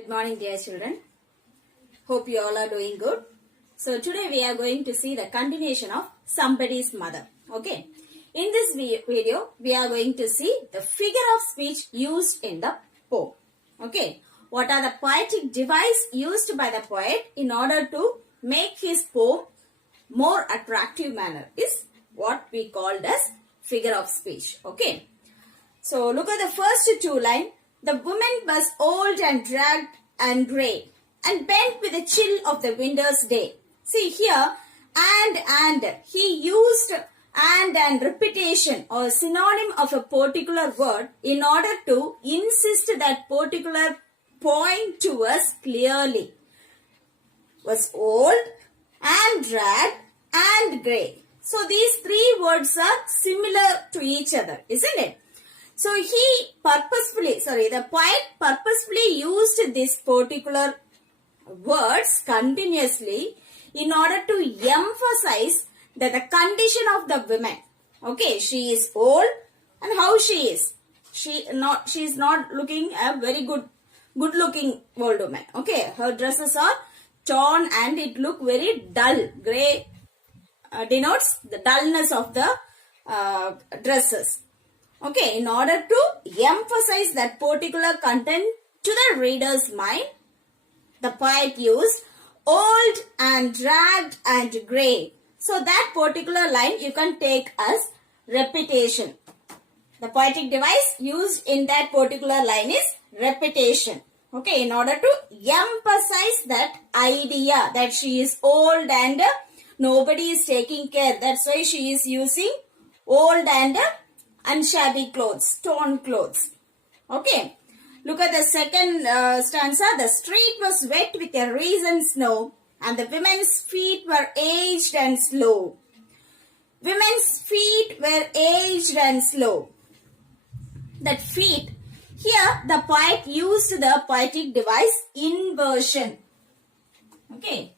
Good morning, dear children. Hope you all are doing good. So today we are going to see the continuation of somebody's mother. Okay. In this video, we are going to see the figure of speech used in the poem. Okay. What are the poetic device used by the poet in order to make his poem more attractive manner is what we called as figure of speech. Okay. So look at the first two lines. The woman was old and dragged and grey and bent with the chill of the winter's day. See here, and he used and repetition or synonym of a particular word in order to insist that particular point to us clearly. Was old and dragged and grey. So these three words are similar to each other, isn't it? So the poet purposefully used these particular words continuously in order to emphasize that the condition of the woman. Okay, she is old and how she is. She is not looking a very good looking old woman. Okay, her dresses are torn and it look very dull. Grey denotes the dullness of the dresses. Okay, in order to emphasize that particular content to the reader's mind, the poet used old and dragged and grey. So that particular line you can take as repetition. The poetic device used in that particular line is repetition. Okay, in order to emphasize that idea that she is old and nobody is taking care. That's why she is using old and unshabby clothes, torn clothes. Okay. Look at the second stanza. The street was wet with a recent snow and the women's feet were aged and slow. Women's feet were aged and slow. That feet, here the poet used the poetic device inversion. Okay.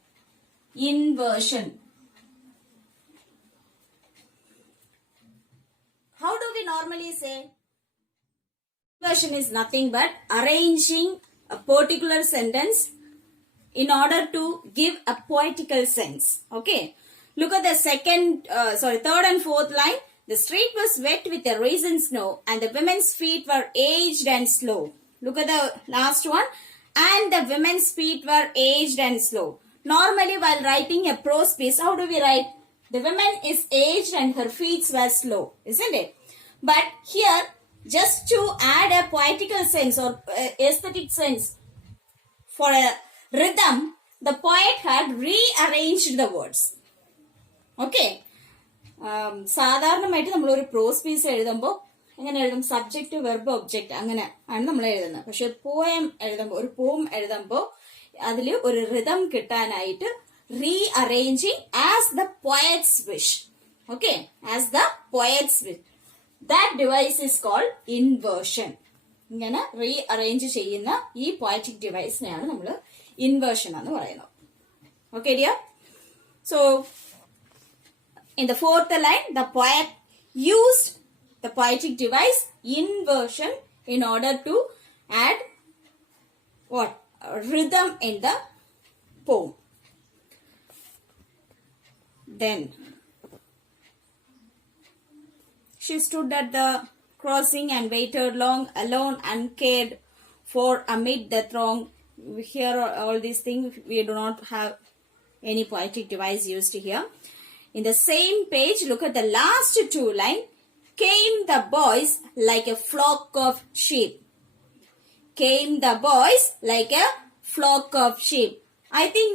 Inversion. How do we normally say? Inversion is nothing but arranging a particular sentence in order to give a poetical sense. Okay. Look at the third and fourth line. The street was wet with a recent snow and the women's feet were aged and slow. Look at the last one. And the women's feet were aged and slow. Normally while writing a prose piece, how do we write? The woman is aged and her feet were slow, isn't it? But here, just to add a poetical sense or aesthetic sense for a rhythm, the poet had rearranged the words. Okay. സാധാരണമായിട്ട് നമ്മൾ ഒരു പ്രോസ് piece എഴുതുമ്പോൾ എങ്ങനെ എഴുതും? Subject verb object അങ്ങനെ ആണ് നമ്മൾ എഴുതുന്നത്. പക്ഷെ ഒരു പോം എഴുതുമ്പോൾ അതിൽ ഒരു റിതം കിട്ടാനായിട്ട് rearranging as the poet's wish. Okay, as the poet's wish. That device is called inversion. ഇങ്ങനെ rearrange ചെയ്യുന്ന ഈ poetic deviceനെയാണ് നമ്മൾ inversion എന്ന് പറയുന്നത്. Okay, dear? So, in the fourth line, the poet used the poetic device inversion in order to add what? Rhythm in the poem. Then she stood at the crossing and waited long, alone, uncared for amid the throng. Here all these things, we do not have any poetic device used here. In the same page, look at the last two lines. Came the boys like a flock of sheep. Came the boys like a flock of sheep. I think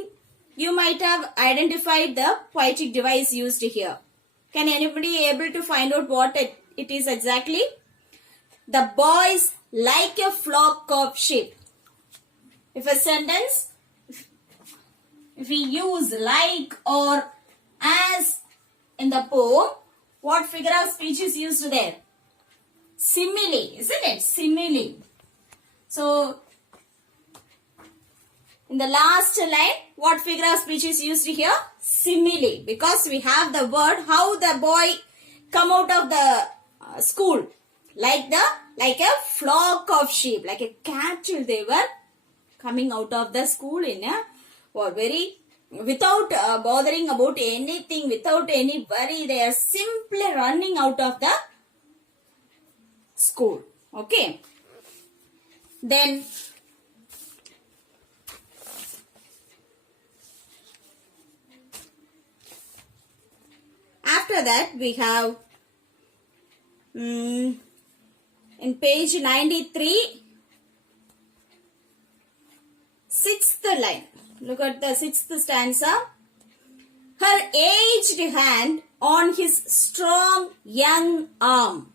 you might have identified the poetic device used here. Can anybody able to find out what it is exactly? The boys like a flock of sheep. If a sentence, if we use like or as in the poem, what figure of speech is used there? Simile, isn't it? Simile. So, in the last line, what figure of speech is used here? Simile. Because we have the word how the boy come out of the school. Like a flock of sheep. Like a cattle they were coming out of the school in a or very without bothering about anything, without any worry. They are simply running out of the school. Okay. Then after that we have in page 93, sixth line. Look at the sixth stanza. Her aged hand on his strong young arm.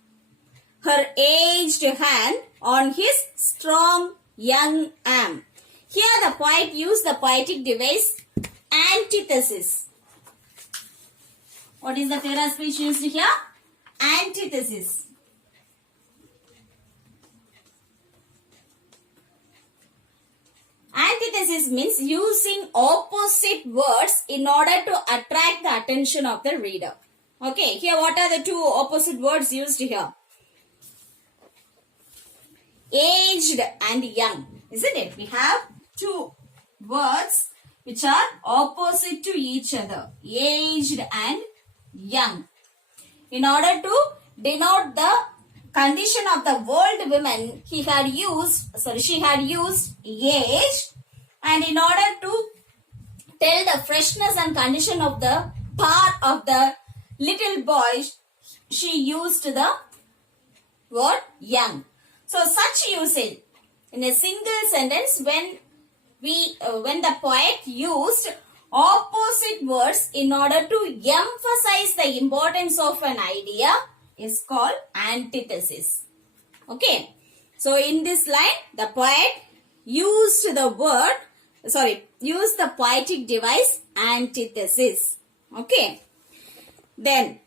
Her aged hand on his strong young arm. Here the poet used the poetic device antithesis. What is the figure of speech used here? Antithesis. Antithesis means using opposite words in order to attract the attention of the reader. Okay, here what are the two opposite words used here? Aged and young, isn't it? We have two words which are opposite to each other. Aged and young. In order to denote the condition of the world women, she had used age, and in order to tell the freshness and condition of the part of the little boy, she used the word young. So such usage in a single sentence when the poet used opposite words in order to emphasize the importance of an idea is called antithesis. Okay. So in this line, the poet used the poetic device antithesis. Okay. Then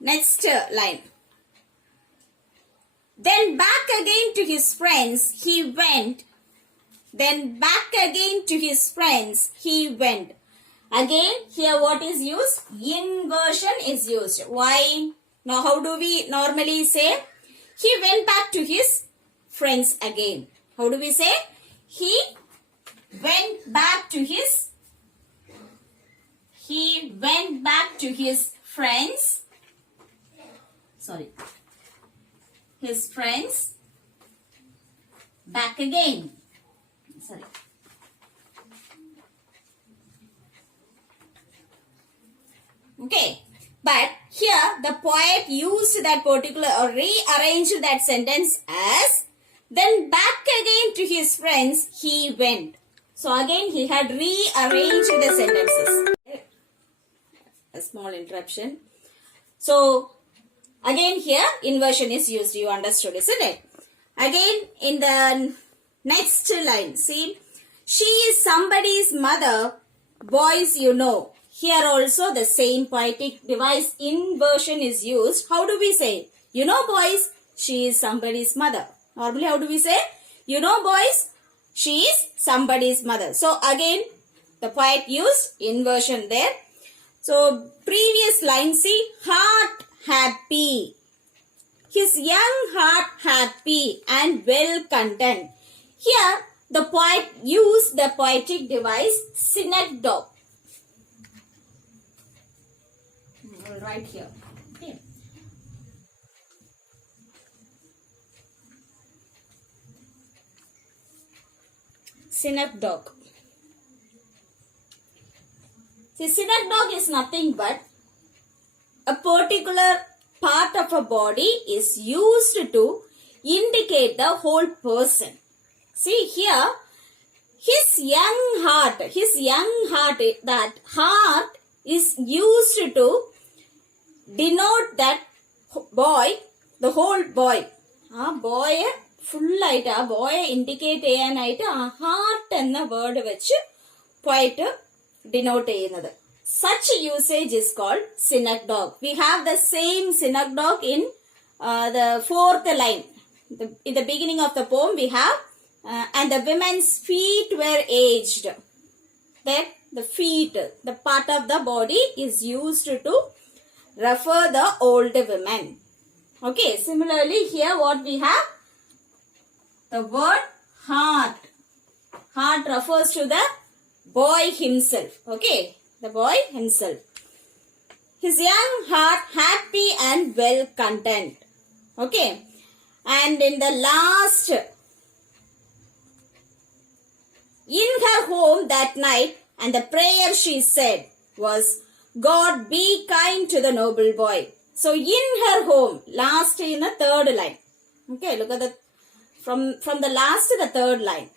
next line. Then back again to his friends he went. Then back again to his friends he went. Again, here what is used? Inversion is used. Why? Now, how do we normally say? He went back to his friends again. How do we say? He went back to his friends. His friends back again. Okay, but here the poet used that particular or rearranged that sentence as then back again to his friends he went. So again he had rearranged the sentences. A small interruption. So again here inversion is used. You understood, isn't it? Again in the next line, see, she is somebody's mother, boys you know. Here also the same poetic device inversion is used. How do we say? You know boys, she is somebody's mother. Normally how do we say? You know boys, she is somebody's mother. So again the poet used inversion there. So previous line, see, heart happy. His young heart happy and well content. Here the poet used the poetic device synecdoche. We'll write here. Okay. Synecdoche. See, synecdoche is nothing but a particular part of a body is used to indicate the whole person. See here, his young heart, that heart is used to denote that boy, the whole boy. Boy full aita, boy indicate a heart and the word which poet denote another. Such usage is called synecdoche. We have the same synecdoche in the fourth line. In the beginning of the poem we have and the women's feet were aged. There the feet, the part of the body is used to refer the old women. Okay, similarly here what we have? The word heart. Heart refers to the boy himself. Okay, the boy himself. His young heart happy and well content. Okay, and in the last, in her home that night, and the prayer she said was, God be kind to the noble boy. So in her home, last in the third line. Okay, look at the, from the last to the third line.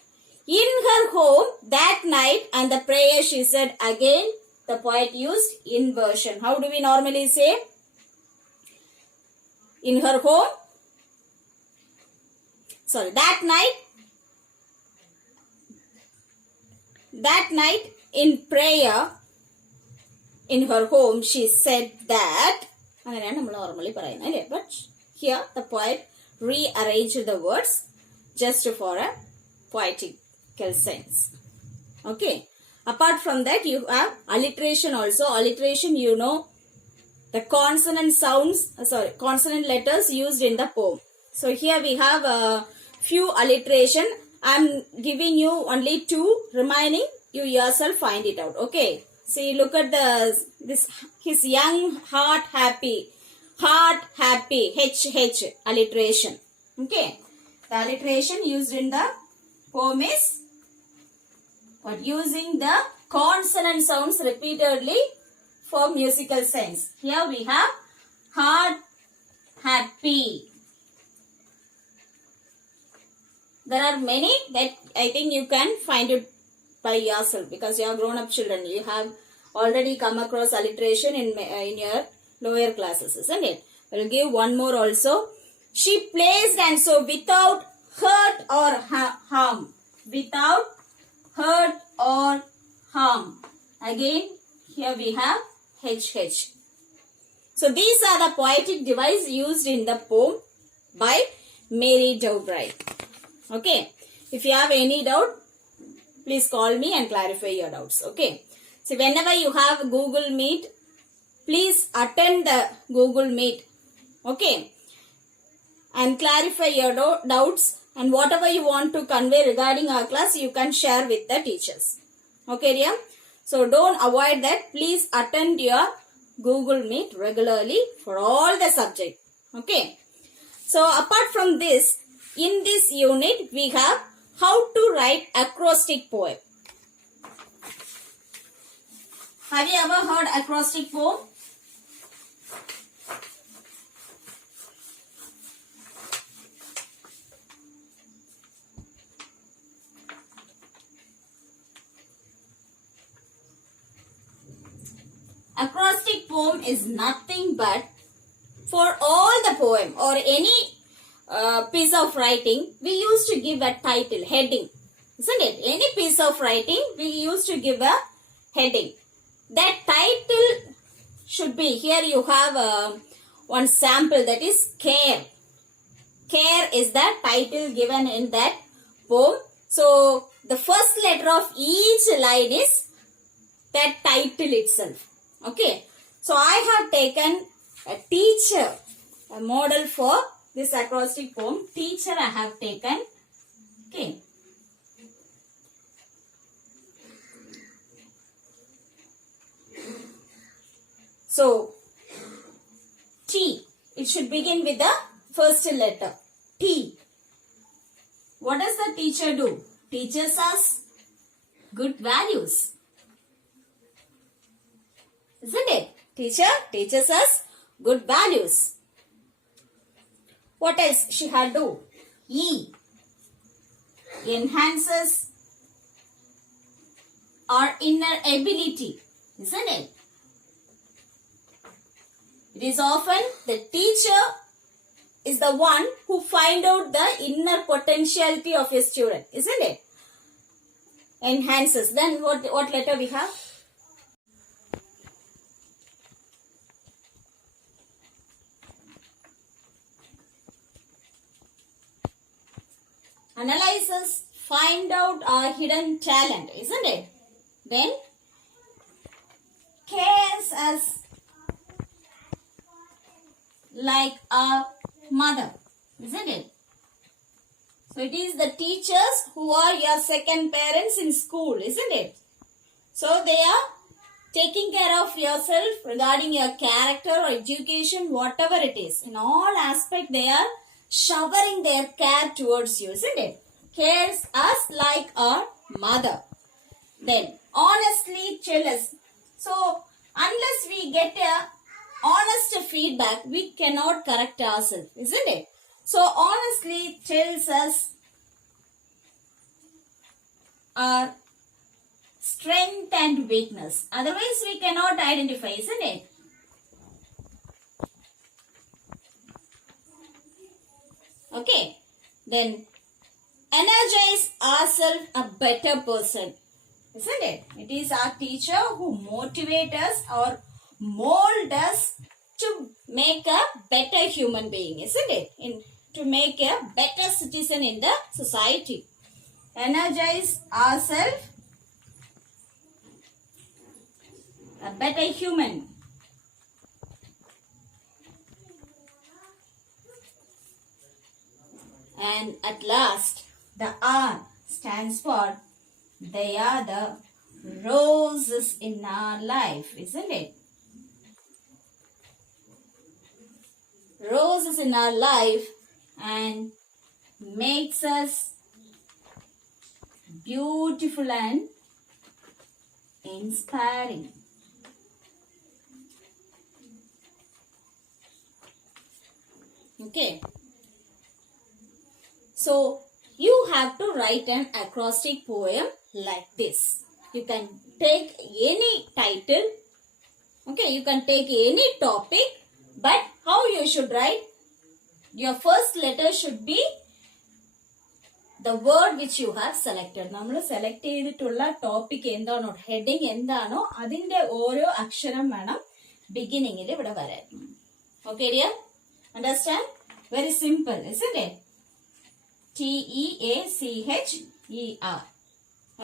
In her home that night, and the prayer she said, again the poet used inversion. How do we normally say? In her home, sorry, that night in prayer, in her home, she said that, but here the poet rearranged the words just for a poetical sense. Okay. Apart from that, you have alliteration also. Alliteration, you know, the consonant sounds, consonant letters used in the poem. So here we have a few alliteration. I'm giving you only two, remaining you yourself find it out. Okay. See, look at this, his young heart happy. Heart happy, H alliteration. Okay. The alliteration used in the poem is what? Using the consonant sounds repeatedly for musical sense. Here we have heart happy. There are many that I think you can find it by yourself because you are grown up children. You have already come across alliteration in your lower classes, isn't it? I will give one more also. She placed and so without hurt or harm. Without hurt or harm. Again, here we have HH. So these are the poetic devices used in the poem by Mary Dowbright. Okay. If you have any doubt, please call me and clarify your doubts. Okay. So whenever you have Google Meet, please attend the Google Meet. Okay. And clarify your doubts, and whatever you want to convey regarding our class, you can share with the teachers. Okay, dear? So don't avoid that. Please attend your Google Meet regularly for all the subject. Okay. So apart from this, in this unit, we have how to write acrostic poem. Have you ever heard acrostic poem? Acrostic poem is nothing but for all the poem or any piece of writing, we used to give a title, heading. Isn't it? Any piece of writing, we used to give a heading. That title should be, here you have one sample, that is care. Care is the title given in that poem. So, the first letter of each line is that title itself. Okay. So, I have taken a teacher, a model for this acrostic poem. Teacher I have taken. Okay. So, T. It should begin with the first letter. T. What does the teacher do? Teaches us good values. Isn't it? Teacher teaches us good values. What else she had do? E. Enhances our inner ability. Isn't it? It is often the teacher is the one who find out the inner potentiality of a student. Isn't it? Enhances. Then what letter we have? Analyzes, find out our hidden talent, isn't it? Then cares as like a mother, isn't it? So it is the teachers who are your second parents in school, isn't it? So they are taking care of yourself regarding your character or education, whatever it is. In all aspects, they are showering their care towards you, isn't it? Cares us like our mother. Then, honestly tell us. So, unless we get a honest feedback, we cannot correct ourselves, isn't it? So, honestly tells us our strength and weakness. Otherwise, we cannot identify, isn't it? Okay. Then, energize ourselves a better person. Isn't it? It is our teacher who motivates us or mold us to make a better human being, isn't it? To make a better citizen in the society. Energize ourselves a better human. And at last, the R stands for they are the roses in our life, isn't it? Roses in our life and makes us beautiful and inspiring. Okay. So, you have to write an acrostic poem like this. You can take any title. Okay, you can take any topic. But how you should write? Your first letter should be the word which you have selected. നമ്മൾ select ചെയ്തിട്ടുള്ള topic എന്താണോ, heading എന്താണോ അതിന്റെ ഓരോ അക്ഷരം വേണം ബിഗിനിങ്ങിൽ ഇവിടെ വരാൻ. Okay, dear? Understand? Very simple, isn't it? T-E-A-C-H-E-R.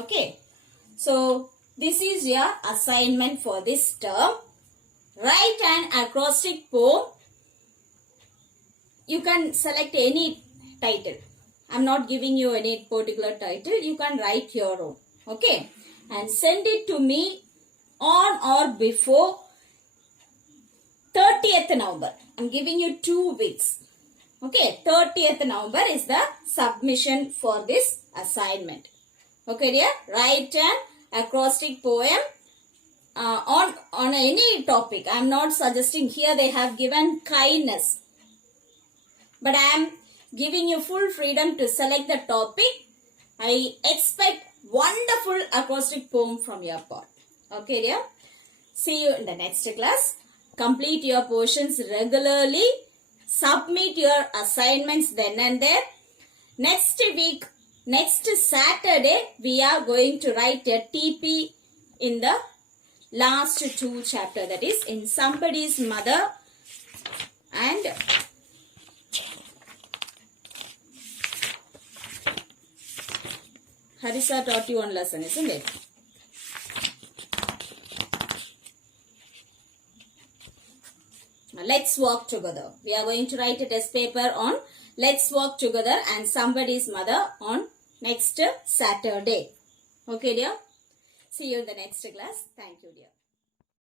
Okay. So, this is your assignment for this term. Write an acrostic poem. You can select any title. I'm not giving you any particular title. You can write your own. Okay. And send it to me on or before 30th November. I'm giving you 2 weeks. Okay, 30th November is the submission for this assignment. Okay, dear, write an acrostic poem on any topic. I'm not suggesting here they have given kindness, but I am giving you full freedom to select the topic. I expect wonderful acrostic poem from your part. Okay, dear. See you in the next class. Complete your portions regularly. Submit your assignments then and there. Next week, next Saturday, we are going to write a TP in the last 2 chapters. That is in Somebody's Mother and Harisa taught you one lesson, isn't it? Let's walk together. We are going to write a test paper on Let's Walk Together and Somebody's Mother on next Saturday. Okay, dear? See you in the next class. Thank you, dear.